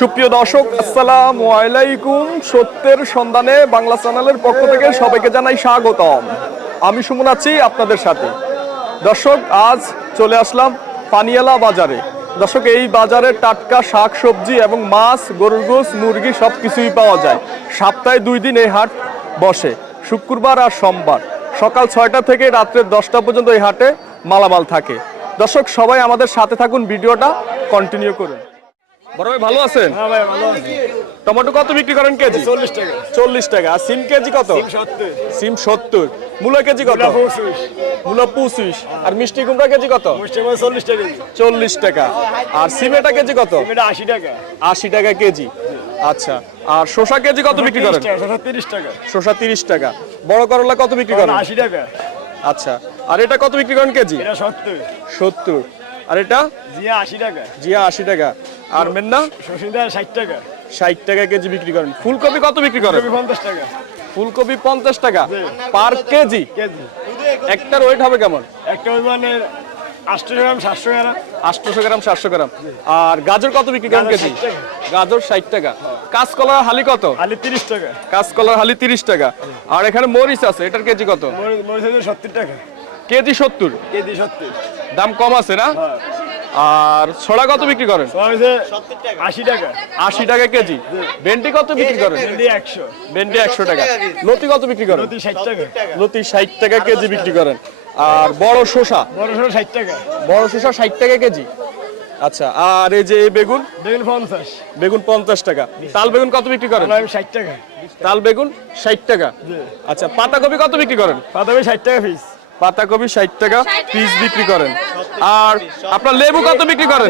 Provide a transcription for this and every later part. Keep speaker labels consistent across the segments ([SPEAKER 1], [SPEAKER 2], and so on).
[SPEAKER 1] সুপ্রিয় দর্শক, আসসালামু আলাইকুম। সত্যের সন্ধানে বাংলা চ্যানেলের পক্ষ থেকে সবাইকে জানাই স্বাগতম। আমি সুমন আছি আপনাদের সাথে। দর্শক, আজ চলে আসলাম পানিয়ালা বাজারে। দর্শক, এই বাজারে টাটকা শাক সবজি এবং মাছ, গরুর গোস মুরগি সব কিছুই পাওয়া যায়। সপ্তাহে দুই দিন এই হাট বসে, শুক্রবার আর সোমবার। সকাল ছয়টা থেকে রাত্রে দশটা পর্যন্ত এই হাটে মালামাল থাকে। দর্শক, সবাই আমাদের সাথে থাকুন, ভিডিওটা কন্টিনিউ করুন। বড় ভাই ভালো আছেন?
[SPEAKER 2] হ্যাঁ ভাই ভালো আছি।
[SPEAKER 1] টমেটো কত বিক্রি করেন কেজি?
[SPEAKER 2] চল্লিশ টাকা।
[SPEAKER 1] চল্লিশ টাকা। আর সিম কেজি কত? সিম সত্তর। মূলা কেজি কত?
[SPEAKER 2] পঁচিশ।
[SPEAKER 1] মূলা পঁচিশ। আর মিষ্টি কুমড়া কেজি কত?
[SPEAKER 2] মিষ্টি মাছ চল্লিশ টাকা। কেজি
[SPEAKER 1] চল্লিশ টাকা। আর সিমেটা কেজি কত?
[SPEAKER 2] এটা আশি টাকা।
[SPEAKER 1] আশি টাকা কেজি। আচ্ছা। আর শসা কেজি কত বিক্রি করেন?
[SPEAKER 2] তিরিশ টাকা।
[SPEAKER 1] শসা তিরিশ টাকা। বড় করলা কত বিক্রি করেন?
[SPEAKER 2] আশি টাকা।
[SPEAKER 1] আচ্ছা। আর এটা কত বিক্রি করেন কেজি?
[SPEAKER 2] এটা সত্তর।
[SPEAKER 1] সত্তর। আর এটা?
[SPEAKER 2] জিয়া আশি টাকা।
[SPEAKER 1] জিয়া আশি টাকা। আর মেন্না?
[SPEAKER 2] ষাট টাকা।
[SPEAKER 1] ষাট টাকা কেজি বিক্রি করেন। ফুলকপি কত বিক্রি করেন?
[SPEAKER 2] পঞ্চাশ টাকা।
[SPEAKER 1] ফুলকপি পঞ্চাশ টাকা। Per kg?
[SPEAKER 2] কেজি।
[SPEAKER 1] একটার ওয়েট হবে কেমন?
[SPEAKER 2] একটা মানে আটশো গ্রাম সাতশো গ্রাম।
[SPEAKER 1] আটশোশো গ্রাম সাতশো গ্রাম। আর গাজর কত বিক্রি করেন কেজি? গাজর ষাট টাকা। কাঁচকলার হালি কত?
[SPEAKER 2] আলি তিরিশ টাকা।
[SPEAKER 1] কাঁচকলার হালি তিরিশ টাকা। আর এখানে মরিচ আছে এটার কেজি কত?
[SPEAKER 2] মরিচ মরিচ সত্তর টাকা।
[SPEAKER 1] কেজি সত্তর।
[SPEAKER 2] কেজি সত্তর।
[SPEAKER 1] দাম কম আছে না?
[SPEAKER 2] হ্যাঁ।
[SPEAKER 1] আর ছড়া কত বিক্রি করেন?
[SPEAKER 2] আশি টাকা।
[SPEAKER 1] আশি টাকা কেজি। ভেন্ডি কত বিক্রি করেন?
[SPEAKER 2] ভেন্ডি একশো।
[SPEAKER 1] ভেন্ডি একশো টাকা। লতি কত বিক্রি করেন?
[SPEAKER 2] ষাট টাকা।
[SPEAKER 1] লতি ষাট টাকা কেজি বিক্রি করেন। আর বড় শসা?
[SPEAKER 2] বড় সড়ো ষাট টাকা।
[SPEAKER 1] বড় শসা ষাট টাকা কেজি। আচ্ছা আর এই যে এই বেগুন?
[SPEAKER 2] বেগুন পঞ্চাশ।
[SPEAKER 1] বেগুন পঞ্চাশ টাকা। তাল বেগুন কত বিক্রি করেন?
[SPEAKER 2] ষাট টাকা।
[SPEAKER 1] তাল বেগুন ষাট টাকা। আচ্ছা পাতাকপি কত বিক্রি করেন?
[SPEAKER 2] পাতাকপি ষাট টাকা পিস।
[SPEAKER 1] পাতাকপি ষাট টাকা পিস বিক্রি করেন। আর আপনার লেবু কত বিক্রি করেন?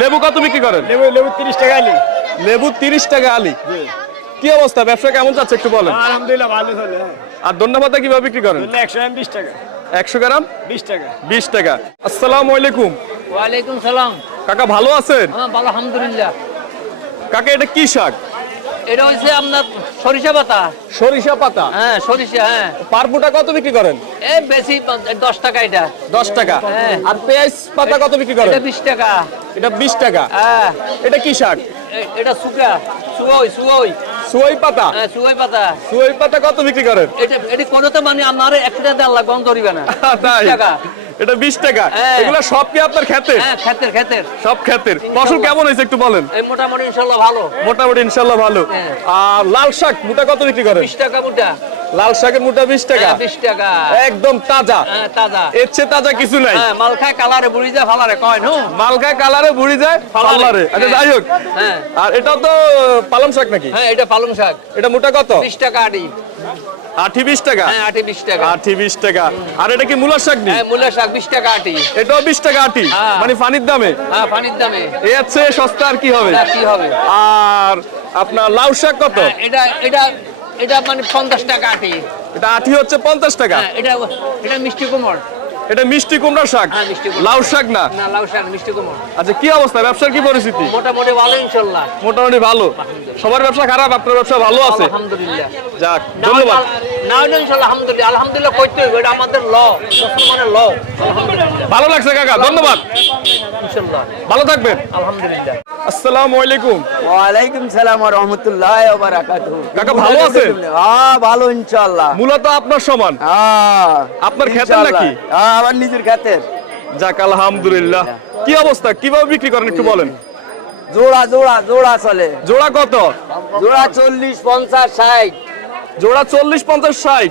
[SPEAKER 1] লেবু কত বিক্রি করেন?
[SPEAKER 2] লেবু লেবু তিরিশ টাকা আলি।
[SPEAKER 1] লেবু তিরিশ টাকা আলি। কি অবস্থা? ব্যবসা কেমন যাচ্ছে একটু বলেন।
[SPEAKER 2] আলহামদুলিল্লাহ ভালো চলে হ্যাঁ।
[SPEAKER 1] আর ধন্যবাদ কীভাবে বিক্রি করেন?
[SPEAKER 2] একশো গ্রাম বিশ টাকা।
[SPEAKER 1] একশো গ্রাম?
[SPEAKER 2] বিশ টাকা।
[SPEAKER 1] বিশ টাকা। আসসালামু আলাইকুম।
[SPEAKER 3] ওয়ালাইকুম সালাম।
[SPEAKER 1] কাকা ভালো আছেন?
[SPEAKER 3] হ্যাঁ ভালো আলহামদুলিল্লাহ।
[SPEAKER 1] কাকা এটা কি শাক?
[SPEAKER 3] এটা হচ্ছে আপনার সরিষা পাতা।
[SPEAKER 1] সরিষা পাতা?
[SPEAKER 3] হ্যাঁ সরিষা হ্যাঁ।
[SPEAKER 1] পারপুটা কত বিক্রি করেন?
[SPEAKER 3] এ বেশি পা- দশ টাকা এটা।
[SPEAKER 1] দশ টাকা।
[SPEAKER 3] হ্যাঁ।
[SPEAKER 1] আর পেঁয়াজ পাতা কত বিক্রি করেন?
[SPEAKER 3] এটা বিশ টাকা।
[SPEAKER 1] এটা বিশ টাকা।
[SPEAKER 3] হ্যাঁ।
[SPEAKER 1] এটা কি শাক?
[SPEAKER 3] এটা সুকা সুই সুই
[SPEAKER 1] সুই পাতা?
[SPEAKER 3] হ্যাঁ সুই পাতা।
[SPEAKER 1] সুই পাতা কত বিক্রি করেন?
[SPEAKER 3] এটা এটা কোনোতে মানে আপনার একশো টাকা দেওয়ার লাগবে ধরিবে না।
[SPEAKER 1] তাই।
[SPEAKER 3] বিশ টাকা।
[SPEAKER 1] এটা বিশ টাকা।
[SPEAKER 3] হ্যাঁ।
[SPEAKER 1] এগুলো সব কি আপনার খেতে
[SPEAKER 3] হ্যাঁ
[SPEAKER 1] সব খেতের ফসল কেমন হয়েছে একটু বলেন?
[SPEAKER 3] এই মোটামুটি ইনশাল্লাহ ভালো।
[SPEAKER 1] মোটামুটি ভালো।
[SPEAKER 3] হ্যাঁ।
[SPEAKER 1] আর লাল শাক মুটা কত বিক্রি করেন?
[SPEAKER 3] বিশ টাকা মোটা।
[SPEAKER 1] লাল শাকের মুটা টাকা?
[SPEAKER 3] হ্যাঁ বিশ টাকা।
[SPEAKER 1] একদম তাজা।
[SPEAKER 3] হ্যাঁ তাজা।
[SPEAKER 1] এর চেয়ে তাজা কিছু নাই।
[SPEAKER 3] হ্যাঁ কালারে বুড়ি যায় ফালারে কয় নো
[SPEAKER 1] কালারে বুড়ি যায় আচ্ছা যাই হোক।
[SPEAKER 3] হ্যাঁ।
[SPEAKER 1] আর এটা তো পালং শাক নাকি?
[SPEAKER 3] হ্যাঁ এটা পালং শাক।
[SPEAKER 1] এটা মোটা কত?
[SPEAKER 3] বিশ টাকা আটি
[SPEAKER 1] বিশ টাকা?
[SPEAKER 3] হ্যাঁ আটি বিশ টাকা।
[SPEAKER 1] আঠি বিশ টাকা। আর এটা কি মূলার শাক
[SPEAKER 3] হ্যাঁ মূলা শাক বিশ টাকা আটি।
[SPEAKER 1] এটাও বিশ টাকা আটি?
[SPEAKER 3] হ্যাঁ।
[SPEAKER 1] মানে পানির দামে?
[SPEAKER 3] হ্যাঁ পানির দামে।
[SPEAKER 1] এর চেয়ে সস্তা আর কি হবে?
[SPEAKER 3] কি হবে?
[SPEAKER 1] আর আপনার লাউ শাক কত?
[SPEAKER 3] হ্যাঁ, এটা এটা এটা মানে পঞ্চাশ টাকা আটি।
[SPEAKER 1] এটা আঠি হচ্ছে পঞ্চাশ টাকা।
[SPEAKER 3] হ্যাঁ এটা এটা মিষ্টি কুমড়।
[SPEAKER 1] এটা মিষ্টি কুমড়া শাক?
[SPEAKER 3] হ্যাঁ।
[SPEAKER 1] লাউ শাক না?
[SPEAKER 3] না লাউ শাক মিষ্টি কুমড়।
[SPEAKER 1] আচ্ছা কি অবস্থা? ব্যবসার কি পরিস্থিতি?
[SPEAKER 3] মোটামুটি ভালো ইনশাল্লাহ।
[SPEAKER 1] মোটামুটি ভালো। সবার ব্যবসা খারাপ আপনার ব্যবসা ভালো আছে?
[SPEAKER 3] আলহামদুলিল্লাহ।
[SPEAKER 1] যাক ধন্যবাদ।
[SPEAKER 3] না হলে ইনশাল্লাহ আলহামদুলিল্লাহ। আলহামদুলিল্লাহ হবে এটা আমাদের ল মুসলমানের ল।
[SPEAKER 1] ভালো লাগছে কাকা ধন্যবাদ।
[SPEAKER 3] ইনশাল্লাহ।
[SPEAKER 1] ভালো থাকবেন।
[SPEAKER 3] আলহামদুলিল্লাহ।
[SPEAKER 1] আসসালামু আলাইকুম।
[SPEAKER 4] ওয়ালাইকুম সালাম ওয়া রাহমাতুল্লাহি ওয়া বারাকাতুহু।
[SPEAKER 1] কাকা ভালো আছেন?
[SPEAKER 4] হ্যাঁ ভালো ইনশাআল্লাহ।
[SPEAKER 1] মূলত আপনার সমান।
[SPEAKER 4] হ্যাঁ
[SPEAKER 1] আপনার নাকি?
[SPEAKER 4] হ্যাঁ আমার নিজের ক্ষেতের
[SPEAKER 1] যাক আলহামদুলিল্লাহ। কি অবস্থা? কীভাবে বিক্রি করেন একটু বলেন।
[SPEAKER 4] জোড়া জোড়া জোড়া চলে।
[SPEAKER 1] জোড়া কত?
[SPEAKER 4] জোড়া চল্লিশ পঞ্চাশ ষাট।
[SPEAKER 1] জোড়া চল্লিশ পঞ্চাশ ষাট।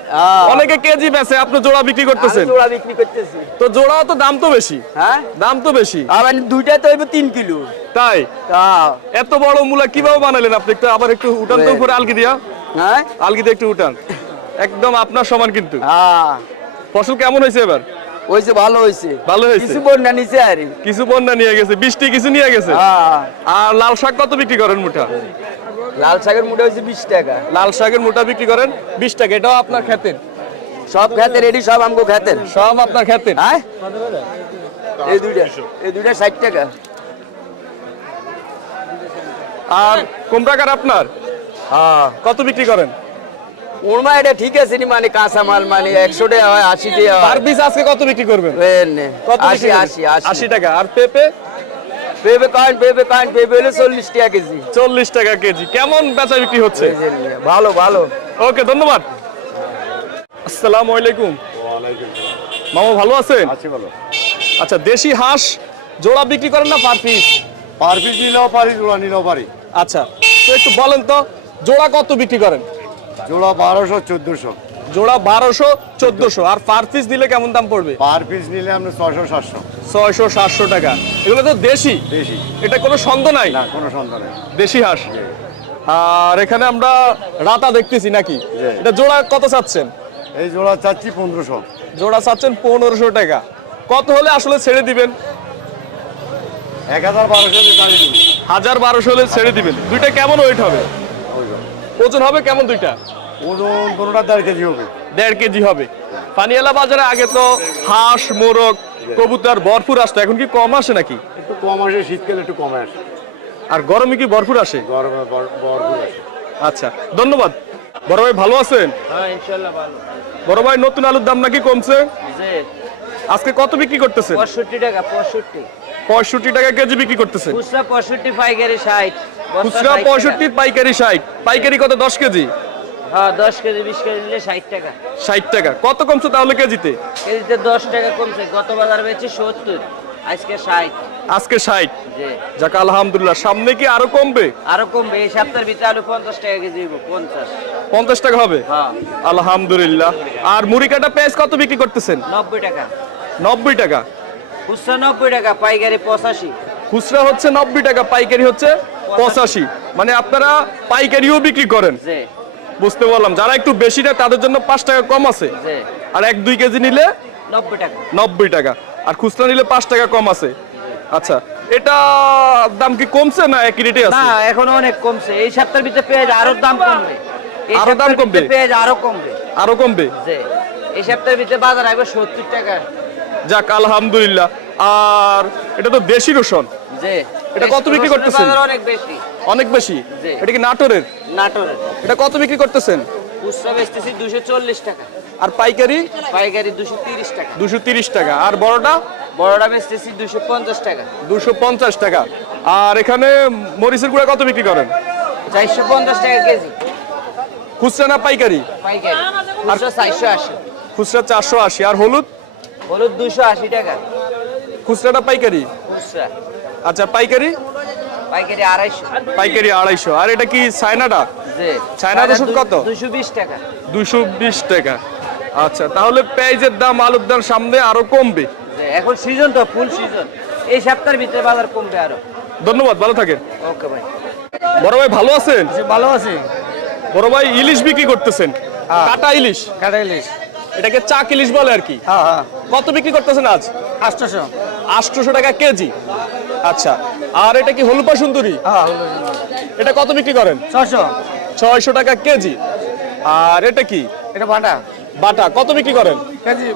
[SPEAKER 1] অনেকে কেজি বেচে আপনি জোড়া বিক্রি করতেছেন।
[SPEAKER 4] জোড়া বিক্রি করতেছি।
[SPEAKER 1] তো জোড়াও তো দাম তো বেশি।
[SPEAKER 4] হ্যাঁ?
[SPEAKER 1] দাম তো বেশি।
[SPEAKER 4] আবার দুইটা তো তিন কিলো।
[SPEAKER 1] তাই? এত বড় মূলা কীভাবে বানালেন আপনি? একটু আবার একটু উঠান তো উপরে আলগি দিয়া।
[SPEAKER 4] হ্যাঁ?
[SPEAKER 1] আলগি দিয়ে একটু উঠান। একদম আপনার সমান কিন্তু। ফসল কেমন হয়েছে এবার?
[SPEAKER 4] হয়েছে ভালো হয়েছে।
[SPEAKER 1] ভালো হয়েছে?
[SPEAKER 4] কিছু বন্যা নিচে আরে।
[SPEAKER 1] কিছু বন্যা নিয়ে গেছে বৃষ্টি কিছু নিয়ে গেছে? আর লাল শাক কত বিক্রি করেন মুঠা
[SPEAKER 4] লাল শাকের হয়েছে বিশ টাকা।
[SPEAKER 1] লাল শাকের বিক্রি করেন বিশ টাকা এটাও আপনার
[SPEAKER 4] সব এডি সব আমগো
[SPEAKER 1] সব আপনার
[SPEAKER 4] হ্যাঁ? এই দুইটা এই দুইটা ষাট টাকা।
[SPEAKER 1] আর কোন টাকার আপনার?
[SPEAKER 4] হ্যাঁ।
[SPEAKER 1] কত বিক্রি করেন?
[SPEAKER 4] ওরমা এটা ঠিক আছে নি মানে কাঁচা মাল মানে একশো টাকা হয় আশি টাকা হয়।
[SPEAKER 1] পিস আজকে কত বিক্রি করবেন? কত
[SPEAKER 4] আশি
[SPEAKER 1] বিক্রি করবেন?
[SPEAKER 4] আশি আশি।
[SPEAKER 1] আশি টাকা। আর পেঁপে?
[SPEAKER 4] পেঁপে কান পেঁপে কান পেঁপে হলে চল্লিশ টাকা কেজি।
[SPEAKER 1] চল্লিশ টাকা কেজি। কেমন বেচা বিক্রি হচ্ছে?
[SPEAKER 4] ভালো ভালো।
[SPEAKER 1] ওকে ধন্যবাদ। আসসালামু আলাইকুম। মামা ভালো আছেন?
[SPEAKER 3] আছি বলো
[SPEAKER 1] আচ্ছা দেশি হাঁস জোড়া বিক্রি করেন না পার পিস?
[SPEAKER 3] পার পিস নিলেও পারি জোড়া নিলেও পারি।
[SPEAKER 1] আচ্ছা তো একটু বলেন তো জোড়া কত বিক্রি করেন?
[SPEAKER 3] জোড়া বারোশো চোদ্দশো।
[SPEAKER 1] জোড়া বারোশো চোদ্দশো। আর পার পিস দিলে কেমন দাম পড়বে?
[SPEAKER 3] পার পিস নিলে আমরা ছশো সাতশো।
[SPEAKER 1] ছয়শো সাতশো টাকা। এগুলো তো দেশি?
[SPEAKER 3] বেশি
[SPEAKER 1] এটা কোনো সন্দেহ নাই?
[SPEAKER 3] না কোনো সন্দেহ নেই।
[SPEAKER 1] দেশি হাঁস? আর এখানে আমরা রাতা দেখতেছি নাকি? এটা জোড়া কত চাচ্ছেন?
[SPEAKER 3] এই জোড়া চাচ্ছি পনেরোশো।
[SPEAKER 1] জোড়া চাচ্ছেন পনেরোশো টাকা। কত হলে আসলে ছেড়ে দিবেন?
[SPEAKER 3] এক হাজার বারোশো
[SPEAKER 1] হাজার বারোশো হলে ছেড়ে দিবেন। দুইটা কেমন ওয়েট হবে? ওজন হবে কেমন দুইটা?
[SPEAKER 3] ওজন পনেরোটা দেড় কেজি হবে।
[SPEAKER 1] দেড় কেজি হবে। পানিয়ালা বাজারে আগে তো হাঁস মোরগ কবুতর ভরপুর আসতো। এখন কি কম আসে নাকি?
[SPEAKER 3] একটু কম আসে শীতকালে একটু কমে আসে।
[SPEAKER 1] আর গরমে কি ভরপুর আসে?
[SPEAKER 3] গরমে ভরপুর আসে।
[SPEAKER 1] আচ্ছা ধন্যবাদ। বড় ভাই ভালো আছেন?
[SPEAKER 5] হ্যাঁ ইনশাল্লাহ ভালো।
[SPEAKER 1] বড় ভাই নতুন আলুর দাম নাকি কমছে? আজকে কত বিক্রি করতেছেন?
[SPEAKER 5] পঁয়ষট্টি টাকা পঁয়ষট্টি।
[SPEAKER 1] পঁয়ষট্টি টাকা কেজি বিক্রি করতেছেন।
[SPEAKER 5] খুচরা পঁয়ষট্টি পাইকারি ষাট। বস্তা
[SPEAKER 1] খুচরা
[SPEAKER 5] 60 টাকা।
[SPEAKER 1] পঁয়ষট্টি পাইকারি ষাট। পাইকারি কত? দশ কেজি?
[SPEAKER 5] হ্যাঁ দশ কেজি বিশ কেজি নিলে ষাট টাকা।
[SPEAKER 1] ষাট টাকা। কত কমছে তাহলে কেজিতে?
[SPEAKER 5] কেজিতে দশ টাকা কমছে। গত বাজার বেচে সত্তর আজকে ষাট।
[SPEAKER 1] আজকে ষাট?
[SPEAKER 5] যে
[SPEAKER 1] যাক আলহামদুলিল্লাহ। সামনে কি আরও কমবে?
[SPEAKER 5] আরও কমবে। এই সপ্তাহের ভিতরে আলু পঞ্চাশ টাকা কেজি হইবো, পঞ্চাশ।
[SPEAKER 1] পঞ্চাশ টাকা হবে?
[SPEAKER 5] হ্যাঁ।
[SPEAKER 1] আলহামদুলিল্লাহ। আর মুড়ি কাটা পেঁয়াজ কত বিক্রি করতেছেন?
[SPEAKER 5] নব্বই টাকা।
[SPEAKER 1] নব্বই টাকা।
[SPEAKER 5] খুচরা নব্বই টাকা পাইকারি পঁচাশি।
[SPEAKER 1] খুচরা হচ্ছে নব্বই টাকা পাইকারি হচ্ছে পঁচাশি। মানে আপনারা পাইকারিও বিক্রি করেন।
[SPEAKER 5] যে
[SPEAKER 1] বুঝতে পারলাম। যারা একটু বেশি নেয় তাদের জন্য পাঁচ টাকা কম আছে। আর এক দুই কেজি নিলে
[SPEAKER 5] নব্বই টাকা।
[SPEAKER 1] নব্বই টাকা। আর খুচরা নিলে পাঁচ টাকা কম আছে। আচ্ছা এটা দাম কি কমছে না একই রেটে
[SPEAKER 5] না
[SPEAKER 1] আছে
[SPEAKER 5] এখন অনেক কমছে। এই সপ্তাহের ভিতরে পেঁয়াজ আরও দাম কমবে।
[SPEAKER 1] আরও দাম কমবে?
[SPEAKER 5] পেঁয়াজ আরও কমবে।
[SPEAKER 1] আরও কমবে?
[SPEAKER 5] এই সপ্তাহের ভিতরে বাজার আসবে সত্তর টাকা।
[SPEAKER 1] যাক আলহামদুলিল্লাহ। আর এটা তো দেশি রসুন। এটা কত বিক্রি করতেছেন?
[SPEAKER 5] অনেক বেশি।
[SPEAKER 1] অনেক বেশি? এটা কি নাটোরের?
[SPEAKER 5] নাটোরের।
[SPEAKER 1] এটা কত বিক্রি করতেছেন?
[SPEAKER 5] খুচরা বেচতেছি দুশো চল্লিশ টাকা।
[SPEAKER 1] আর পাইকারি?
[SPEAKER 5] পাইকারি দুশো তিরিশ টাকা।
[SPEAKER 1] টাকা। আর বড়টা?
[SPEAKER 5] বড়টা বেচতেছি দুশো পঞ্চাশ টাকা।
[SPEAKER 1] দুশো পঞ্চাশ টাকা। আর এখানে মরিচের গুঁড়া কত বিক্রি করেন?
[SPEAKER 5] চারশো পঞ্চাশ টাকা কেজি।
[SPEAKER 1] খুচরা না পাইকারি?
[SPEAKER 5] পাইকারি। খুচরা চারশো আশি।
[SPEAKER 1] খুচরা চারশো আশি। আর হলুদ?
[SPEAKER 5] হলুদ দুশো আশি টাকা।
[SPEAKER 1] খুচরাটা পাইকারি? আচ্ছা পাইকারি?
[SPEAKER 5] পাইকারি আড়াইশো।
[SPEAKER 1] পাইকারি আড়াইশো। আর এটা কি চায়নাটা কত?
[SPEAKER 5] দুশো বিশ টাকা।
[SPEAKER 1] দুশো বিশ টাকা। আচ্ছা তাহলে পেঁয়াজের দাম আলুর দাম সামনে আরও কমবে।
[SPEAKER 5] এখন সিজন তো ফুল সিজন এই সপ্তাহের ভিতরে বাজার কমবে আরও।
[SPEAKER 1] ধন্যবাদ ভালো থাকেন।
[SPEAKER 5] ওকে ভাই।
[SPEAKER 1] বড় ভাই ভালো আছেন?
[SPEAKER 3] ভালো আছে।
[SPEAKER 1] বড় ভাই ইলিশ বিক্রি করতেছেন। কাটা ইলিশ।
[SPEAKER 3] কাটাইলিস
[SPEAKER 1] এটাকে চাক ইলিশ বলে আর কি।
[SPEAKER 3] হ্যাঁ হ্যাঁ।
[SPEAKER 1] কত বিক্রি করতেছেন আজ?
[SPEAKER 3] আটশোশো।
[SPEAKER 1] আটশোশো টাকা কেজি। আচ্ছা আর এটা কি হলুপা সুন্দরী?
[SPEAKER 3] হ্যাঁ
[SPEAKER 1] এটা কত বিক্রি করেন?
[SPEAKER 3] ছশো
[SPEAKER 1] ছয়শো টাকা কেজি। আর এটা কি?
[SPEAKER 3] এটা বাটা।
[SPEAKER 1] বাটা কত বিক্রি করেন?
[SPEAKER 3] কেজি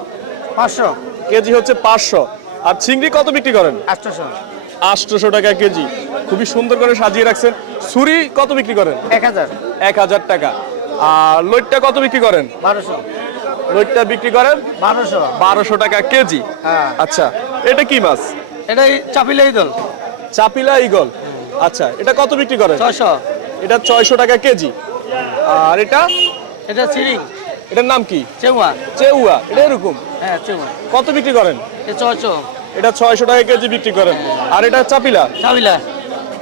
[SPEAKER 3] পাঁচশো।
[SPEAKER 1] কেজি হচ্ছে পাঁচশো। আর চিংড়ি কত বিক্রি করেন?
[SPEAKER 3] আটশোশো।
[SPEAKER 1] আটশোশো টাকা কেজি। খুবই সুন্দর করে সাজিয়ে রাখছেন। ছুরি কত বিক্রি করেন?
[SPEAKER 3] এক হাজার।
[SPEAKER 1] এক হাজার টাকা। আর লইটটা কত বিক্রি করেন?
[SPEAKER 3] বারোশো।
[SPEAKER 1] লইটটা বিক্রি করেন?
[SPEAKER 3] বারোশো।
[SPEAKER 1] বারোশো টাকা কেজি।
[SPEAKER 3] হ্যাঁ।
[SPEAKER 1] আচ্ছা এটা কি মাছ?
[SPEAKER 3] এটাই চাপিলা দল
[SPEAKER 1] চাপিলা ইগল আচ্ছা এটা কত বিক্রি করেন?
[SPEAKER 3] ছশো
[SPEAKER 1] এটা ছয়শো টাকা কেজি। আর এটা?
[SPEAKER 3] এটা চিরিং।
[SPEAKER 1] এটার নাম কি?
[SPEAKER 3] চেউয়া।
[SPEAKER 1] চেউয়া। এটা এরকম?
[SPEAKER 3] হ্যাঁ চেউয়া।
[SPEAKER 1] কত বিক্রি করেন? এটা ছয়শো টাকা কেজি বিক্রি করেন। আর এটা চাপিলা?
[SPEAKER 3] চাপিলা।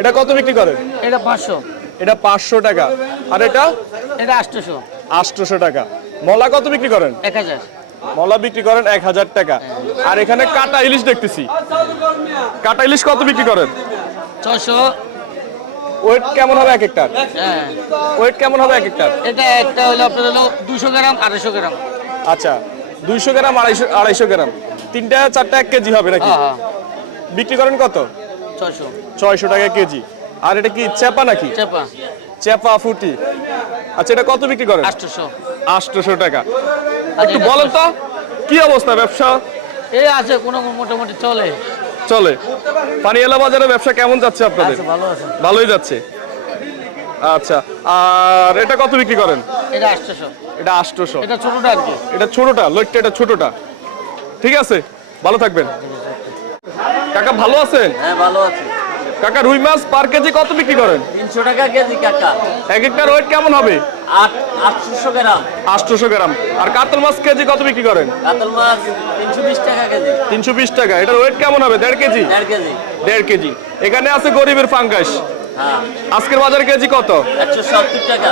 [SPEAKER 1] এটা কত বিক্রি করেন?
[SPEAKER 3] এটা পাঁচশো।
[SPEAKER 1] এটা পাঁচশো টাকা। আর এটা?
[SPEAKER 3] এটা আটশোশো।
[SPEAKER 1] আটশোশো টাকা। মলা কত বিক্রি করেন?
[SPEAKER 3] এক হাজার।
[SPEAKER 1] মলা বিক্রি করেন এক হাজার টাকা। আর এখানে কাটা ইলিশ দেখতেছি। কাটা ইলিশ কত বিক্রি করেন?
[SPEAKER 3] ছশো
[SPEAKER 1] ওয়েট কেমন হবে এক একটার
[SPEAKER 3] হ্যাঁ।
[SPEAKER 1] ওয়েট কেমন হবে এক একটার
[SPEAKER 3] এটা একটা হলো আপনার হলো দুশো গ্রাম আড়াইশো গ্রাম।
[SPEAKER 1] আচ্ছা দুইশো গ্রাম আড়াইশো আড়াইশো গ্রাম। তিনটা চারটা এক কেজি হবে নাকি?
[SPEAKER 3] হ্যাঁ হ্যাঁ।
[SPEAKER 1] বিক্রি করেন কত?
[SPEAKER 3] ছশো
[SPEAKER 1] ছয়শো টাকা কেজি। আর এটা কি চেপা নাকি?
[SPEAKER 3] চেপা
[SPEAKER 1] চেপা ফুটি। আচ্ছা এটা কত বিক্রি করেন?
[SPEAKER 3] আটশোশো।
[SPEAKER 1] আটশোশো টাকা। একটু বলেন তো কি অবস্থা ব্যবসা?
[SPEAKER 3] এই আছে কোনো মোটামুটি চলে।
[SPEAKER 1] চলে। পানিয়ালা বাজারে ব্যবসা কেমন যাচ্ছে আপনাদের?
[SPEAKER 3] ভালো আছে।
[SPEAKER 1] ভালোই যাচ্ছে। আচ্ছা আর এটা কত বিক্রি করেন?
[SPEAKER 3] এটা আটশোশো।
[SPEAKER 1] এটা আটশোশো।
[SPEAKER 3] এটা ছোটটা আর কি।
[SPEAKER 1] এটা ছোটটা লইটটা এটা ছোটটা। ঠিক আছে ভালো থাকবেন। কাকা ভালো আছেন?
[SPEAKER 4] হ্যাঁ ভালো আছে।
[SPEAKER 1] কাকা রুই মাছ পার কেজি কত বিক্রি করেন?
[SPEAKER 4] তিনশো টাকা কেজি কাকা।
[SPEAKER 1] এক একটা ওয়েট কেমন হবে?
[SPEAKER 4] আট আটশোশো গ্রাম।
[SPEAKER 1] আটশোশো গ্রাম। আর কাতল মাছ কেজি কত বিক্রি করেন?
[SPEAKER 4] কাতল মাছ তিনশো বিশ টাকা কেজি।
[SPEAKER 1] তিনশো বিশ টাকা। এটার ওয়েট কেমন হবে? দেড় কেজি?
[SPEAKER 4] দেড় কেজি।
[SPEAKER 1] দেড় কেজি। এখানে আছে গরিবের ফাঙ্গাস
[SPEAKER 4] হ্যাঁ।
[SPEAKER 1] আজকের বাজার কেজি কত?
[SPEAKER 4] একশো সত্তর টাকা।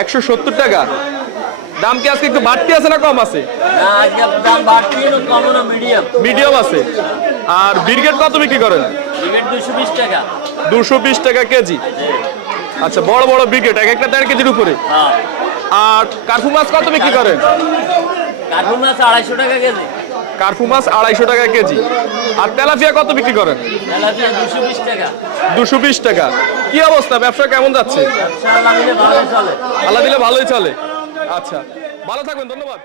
[SPEAKER 1] একশো সত্তর টাকা। দাম কি আজকে একটু বাড়তি আছে না কম আছে?
[SPEAKER 4] না আজকে দাম বাড়তি না কম না মিডিয়াম
[SPEAKER 1] মিডিয়াম আছে। আর ব্রিগেড কত বিক্রি করেন?
[SPEAKER 4] টিকিট দুশো বিশ টাকা।
[SPEAKER 1] দুশো বিশ টাকা কেজি। আচ্ছা বড় বড় বিকেট এক একটা দেড় কেজির উপরে?
[SPEAKER 4] হ্যাঁ।
[SPEAKER 1] আর কার্ফু মাছ কত বিক্রি করেন
[SPEAKER 4] কার্টুন মাছ আড়াইশো টাকা কেজি।
[SPEAKER 1] কার্ফু মাছ আড়াইশো টাকা কেজি। আর তেলাপিয়া কত বিক্রি করেন?
[SPEAKER 4] দুশো বিশ টাকা।
[SPEAKER 1] কি অবস্থা? ব্যবসা কেমন যাচ্ছে? আল্লাহ দিলে ভালোই চলে। আচ্ছা ভালো থাকবেন ধন্যবাদ।